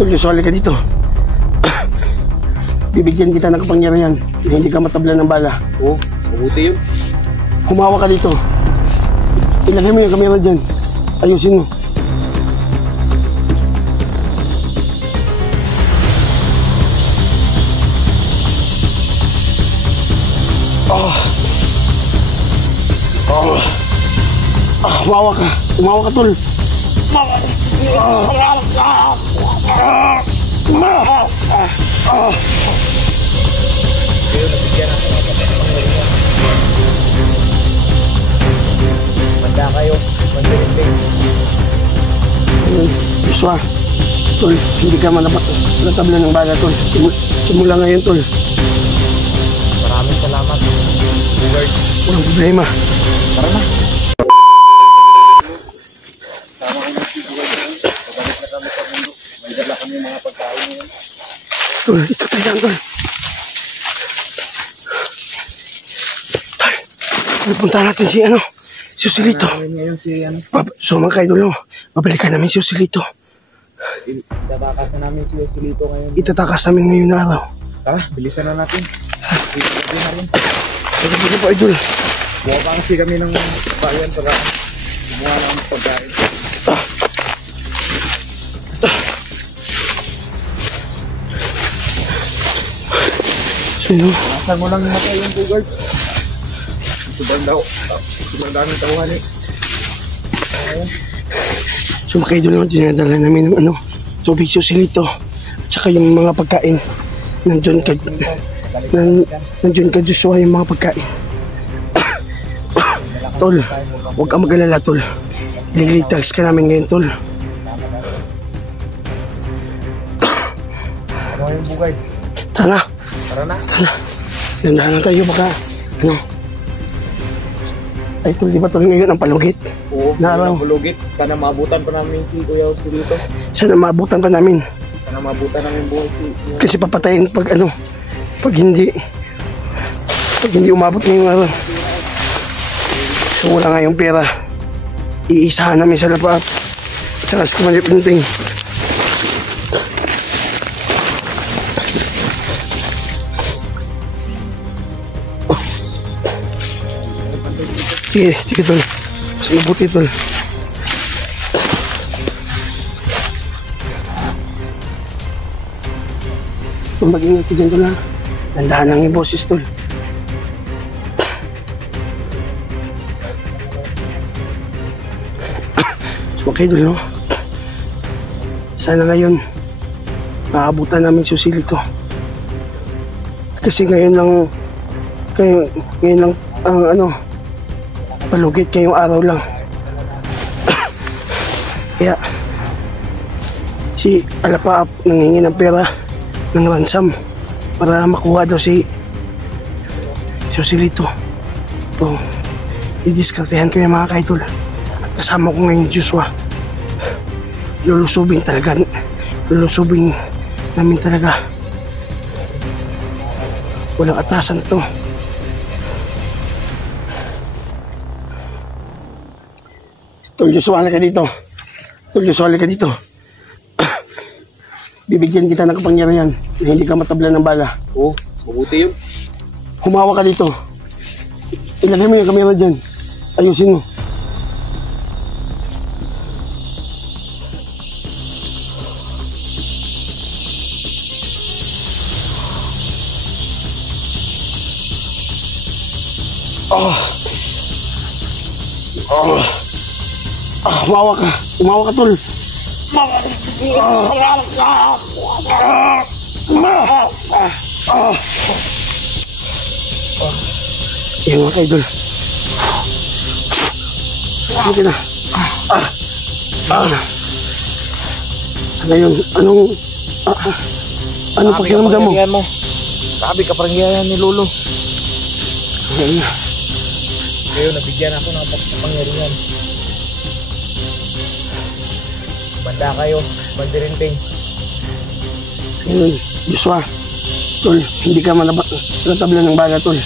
Tol, sali ka dito. Bibigyan kita ng kapangyarihan na hindi ka matablan ng bala. Oo, mabuti yun. Kumawa ka dito. Ilagay mo yung kamera dyan. Ayusin mo. Kumawa ka. Kumawa ka, Tol. Kayo, nabigyan ako ng kapangyarihan. Manda kayo, mandirinting. Joshua, Tol, hindi ka natablan ng bala, Tol. Simula ngayon, Tol. Maraming salamat, Lord. Walang problema. Tara na. May dala kami mga pagkain ngayon. Tol, ito tayo lang, Tol. Tol, punta natin si Joselito. Ngayon si So mga kaidol, babalikan namin si Joselito. Itatakas na namin si Joselito ngayon. Itatakas namin ngayon na araw. Tara, bilisan na natin. Bilisan na rin. Sige po, idol. Buha pa kasi kami ng bayan para kumuha ng pagkain. Sino? Nasaan mo lang matay yung Bugard? Sobrang daming tauhan eh. So mga kaidol naman, dinadala namin ng tubig si Joselito. At saka yung mga pagkain. Nandun ka Joshua yung mga pagkain. Tol, huwag kang mag-alala, Tol. Liligtas ka namin ngayon, Tol. Ano yung Bugard? Tara. Tara na. Nandahan na tayo baka Ay, Tol, di ba Tol ngayon ang palugit? Oo, na araw. Palugit. Sana maabutan pa namin si Kuya Joselito. Sana maabutan pa namin. Sana maabutan namin buhay si Kasi papatayin pag pag hindi umabot ngayong araw. So wala nga yung pera. Iisahan namin sa lapat. At saka sa kumalipinting. Sige Tol. Mas mabuti, Tol. Kung mag-ingat ka dyan, Tol, ha. Nandahan lang yung boses, Tol. So, okay, Tol, no? Sana ngayon maabutan namin si Joselito. Kasi ngayon lang ang palugit ngayong araw lang. Kaya si Alapaap nangingi ng pera ng ransom para makuha daw si Joselito. So, didiskartehan ko yung mga kaidol. At kasama ko ngayon Joshua. Lulusubin namin talaga. Walang atasan to. Tol, Joshua, ka dito. Tol, Joshua, ka dito. Bibigyan kita ng kapangyarihan na hindi ka matablan ng bala. Oo, mabuti yun. Kumawa ka dito. Ilagay mo yung kamera dyan. Ayusin mo. Kumawa ka. Kumawa ka, Tol. Yung mga kaidol. Sige na. Ngayon, anong pakiramdam mo? Sabi kapangyarihan ni Lolo. Ngayon na. Ngayon, nabigyan ako ng kapangyarihan. Banda kayo, mandirinting. Ngayon, Joshua, Tol, hindi ka natablan ng bala, Tol.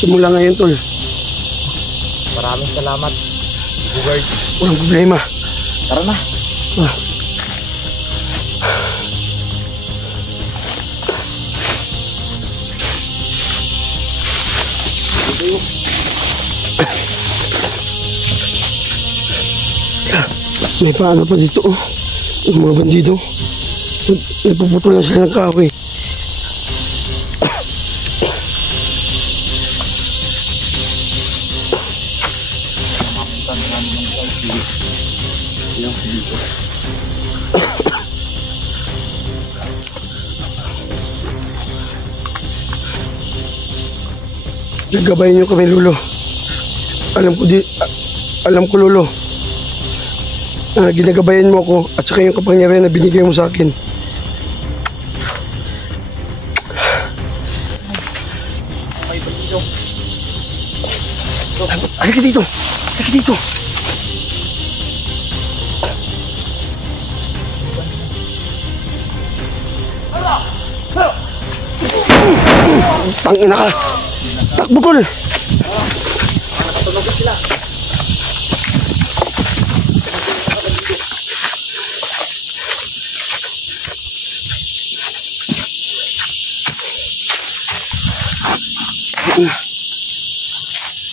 Simula ngayon, Tol. Maraming salamat, Bugard. Walang problema. Tara na. May paano pa dito, oh. Yung mga bandido. Nagpuputol na sila ng kahoy. Naggabayan nyo kami, Lolo. Alam ko, Lolo. Ginagabayan mo ako at saka yung kapangyarihan na binigay mo sa akin. Halika dito. Halika dito. Tangina ka. Takbo ko na. Nakatulog sila.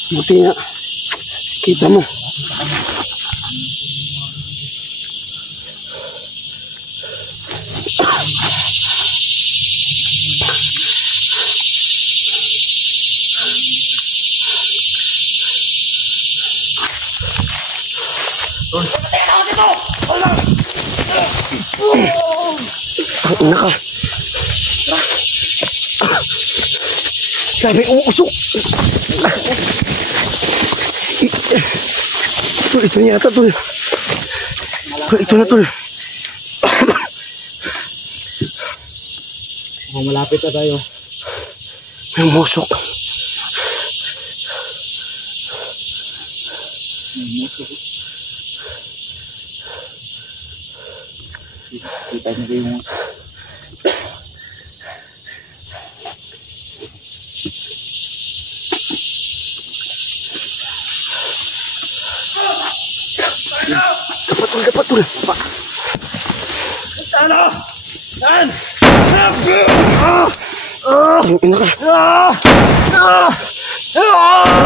Buti nga. Kita mo. Ang naka. Sabi umuusok. Ito niya ata, tol. Ito na, tol. Malapit na tayo. May umusok. Kita niyo yung dapat tol. Ano? Yan! Ang ina ka.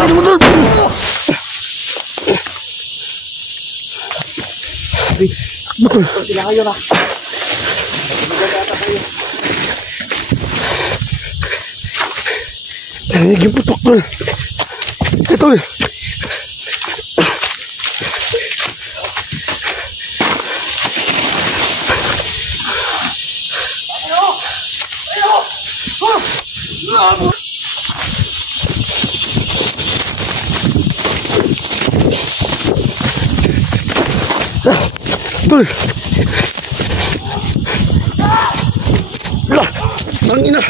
Hindi mo tol. Betul. Sila kayo na. Narinig yung putok, tol. Tol. Tol. Lah, tangina.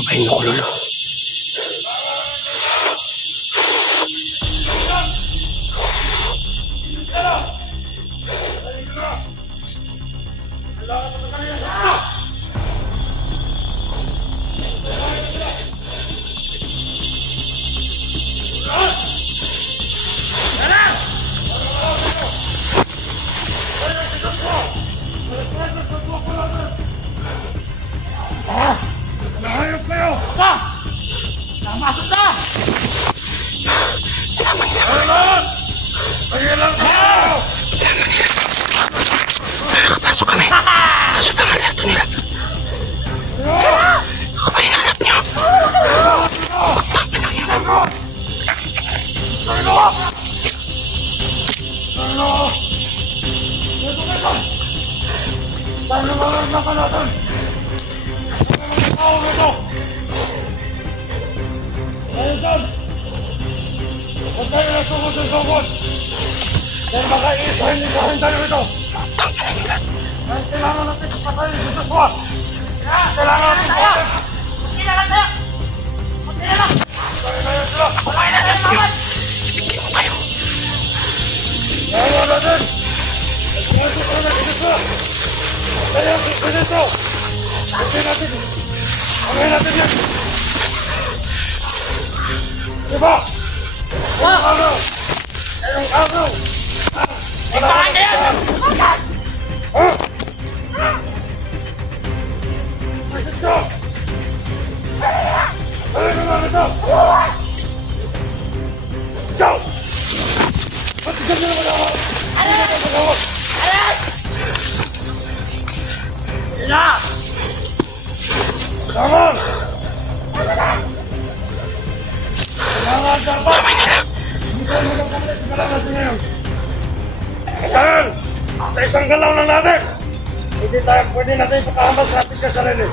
Tabahin ako, Lolo. Hayop kayo! Pa! Namasok na! Salamat nila. Alam! Pagilan kayo! Nakapasok kami. Pasok ang alerto nila. Ako ba hinanap niyo? Pagtapin lang yun. Paano malarap ka natin? Ano ito? Dahil dyan! Huwag kayo nasugod sa sugod! Dahil makaisihin niyo sa tayo ito! Dahil kailangan natin patayin sa Joshua! Kailangan natin patayin! Magkila lang tayo! Magkila lang! Magkila lang sila! Magkila lang naman! Bigyan mo kayo. natin. Patayin natin yan. Diba? Anong araw? Anong araw? Ipahan ka yan! Ha? Masin ka! Ano naman ito? Ikaw! Ba't ikaw na naman ako? Alas! Alas! Ina! Kailangan! Kailangan dapat! Hindi tayo magkakamit sa galaw natin ngayon. Kailangan! Sa isang galaw lang natin! Hindi tayo pwede natin ipakahamad sa ating kasarili.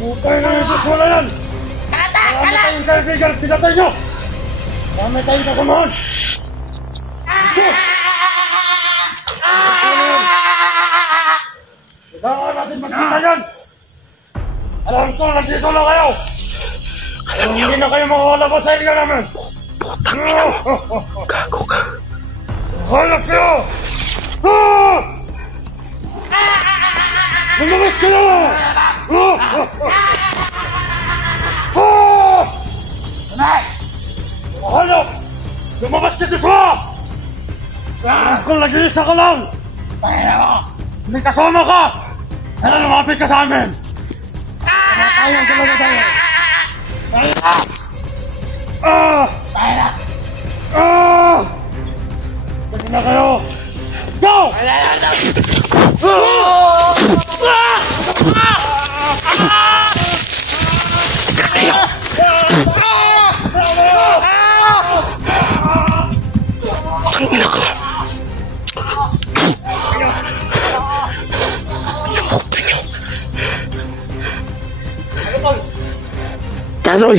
Putay na yung Diyos wala yan! Marami tayong kaibigan, pinatay nyo! Marami tayong kasamahan! Kailangan natin magkita yan! Alam ko, nandito na kayo! Hindi na kayo makakalabas sa iliga namin! Putang ina mo! Gago ka! Halap kayo! Lumabas kayo! Halap! Lumabas ka dito! Kung nag-iisa ka lang! May kasama ka! Ano lumapit ka sa amin? Tayo talaga tayo! Dali na kayo! Go! Tigas kayo! Tangina ka! Puta nyo! Tarol!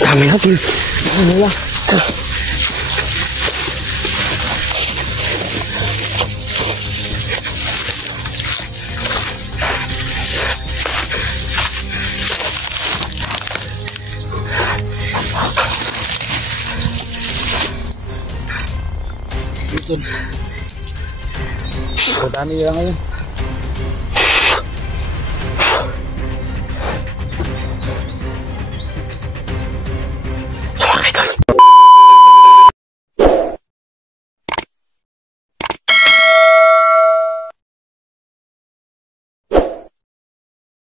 Dami natin! Dami nila! Dami lang ngayon.